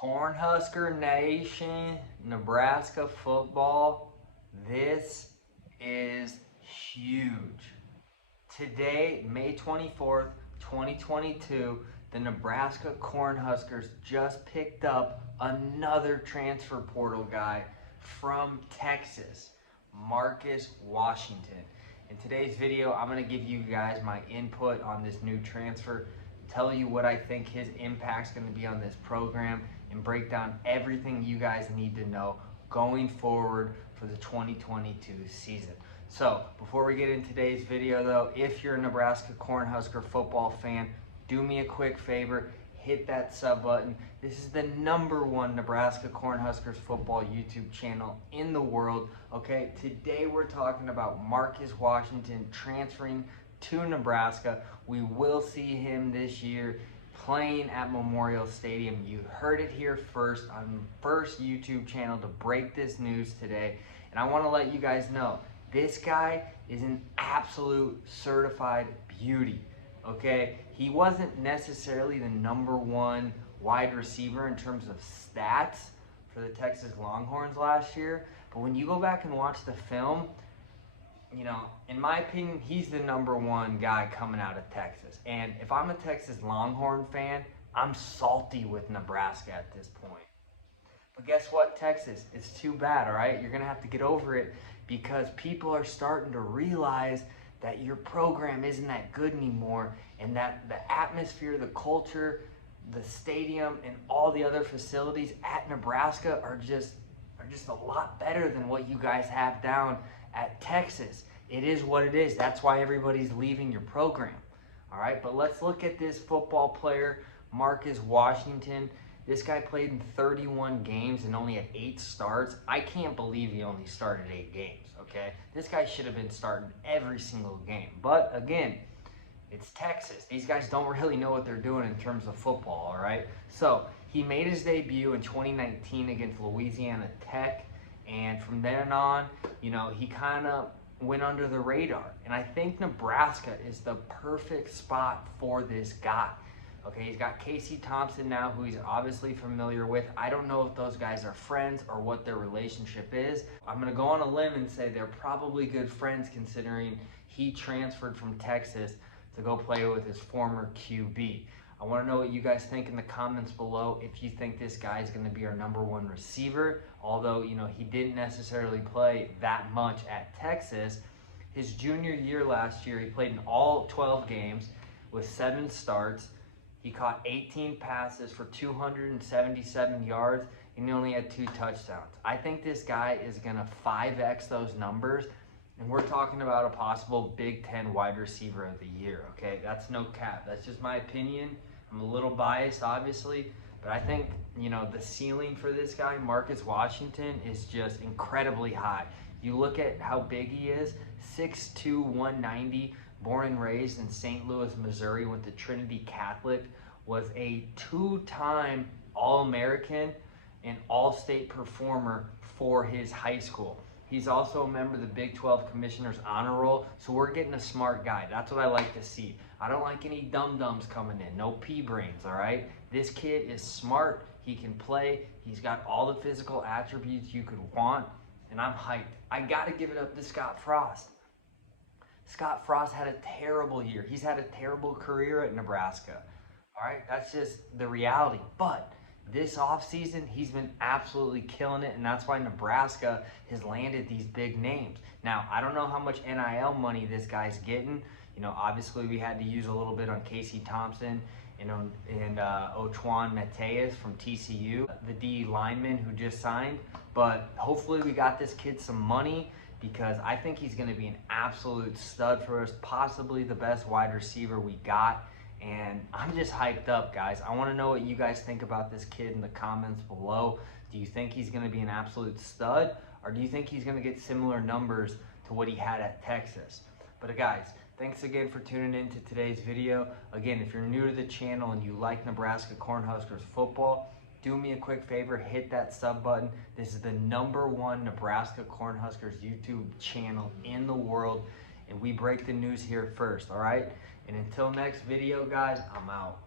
Cornhusker Nation, Nebraska football, this is huge. Today, May 24th, 2022, the Nebraska Cornhuskers just picked up another transfer portal guy from Texas, Marcus Washington. In today's video, I'm going to give you guys my input on this new transfer, tell you what I think his impact's going to be on this program, and break down everything you guys need to know going forward for the 2022 season. So before we get into today's video though, if you're a Nebraska Cornhusker football fan, do me a quick favor, hit that sub button. This is the #1 Nebraska Cornhuskers football YouTube channel in the world. Okay, today we're talking about Marcus Washington transferring to Nebraska. We will see him this year playing at Memorial Stadium. You heard it here first on the first YouTube channel to break this news today. And I want to let you guys know, this guy is an absolute certified beauty, okay? He wasn't necessarily the #1 wide receiver in terms of stats for the Texas Longhorns last year, but when you go back and watch the film, you know, in my opinion, he's the #1 guy coming out of Texas. And if I'm a Texas Longhorn fan, I'm salty with Nebraska at this point. But guess what, Texas? It's too bad, all right? You're going to have to get over it because people are starting to realize that your program isn't that good anymore, and that the atmosphere, the culture, the stadium, and all the other facilities at Nebraska are just a lot better than what you guys have down at Texas. It is what it is. That's why everybody's leaving your program. All right, but let's look at this football player, Marcus Washington. This guy played in 31 games and only had 8 starts. I can't believe he only started 8 games, okay? This guy should have been starting every single game. But again, it's Texas. These guys don't really know what they're doing in terms of football, all right? So he made his debut in 2019 against Louisiana Tech. And from then on, you know, he kind of went under the radar. And I think Nebraska is the perfect spot for this guy. Okay, he's got Casey Thompson now, who he's obviously familiar with. I don't know if those guys are friends or what their relationship is. I'm going to go on a limb and say they're probably good friends, considering he transferred from Texas to go play with his former QB. I want to know what you guys think in the comments below, if you think this guy is going to be our #1 receiver. Although, you know, he didn't necessarily play that much at Texas. His junior year last year, he played in all 12 games with 7 starts. He caught 18 passes for 277 yards, and he only had 2 touchdowns. I think this guy is going to 5X those numbers, and we're talking about a possible Big Ten wide receiver of the year, okay? That's no cap. That's just my opinion. I'm a little biased, obviously, but I think, you know, the ceiling for this guy, Marcus Washington, is just incredibly high. You look at how big he is, 6'2", 190, born and raised in St. Louis, Missouri, went to Trinity Catholic, was a 2-time All-American and All-State performer for his high school. He's also a member of the Big 12 Commissioner's Honor Roll, so we're getting a smart guy. That's what I like to see. I don't like any dum-dums coming in, no pea-brains, all right? This kid is smart, he can play, he's got all the physical attributes you could want, and I'm hyped. I gotta give it up to Scott Frost. Scott Frost had a terrible year. He's had a terrible career at Nebraska. All right, that's just the reality. But this offseason, he's been absolutely killing it, and that's why Nebraska has landed these big names. Now, I don't know how much NIL money this guy's getting. You know, obviously we had to use a little bit on Casey Thompson and Ochuan Mateus from TCU, the D lineman who just signed. But hopefully we got this kid some money, because I think he's going to be an absolute stud for us, possibly the best wide receiver we got. And I'm just hyped up, guys. I want to know what you guys think about this kid in the comments below. Do you think he's going to be an absolute stud, or do you think he's going to get similar numbers to what he had at Texas? But guys, thanks again for tuning in to today's video. Again, if you're new to the channel and you like Nebraska Cornhuskers football, do me a quick favor, hit that sub button. This is the #1 Nebraska Cornhuskers YouTube channel in the world, and we break the news here first, all right? And until next video, guys, I'm out.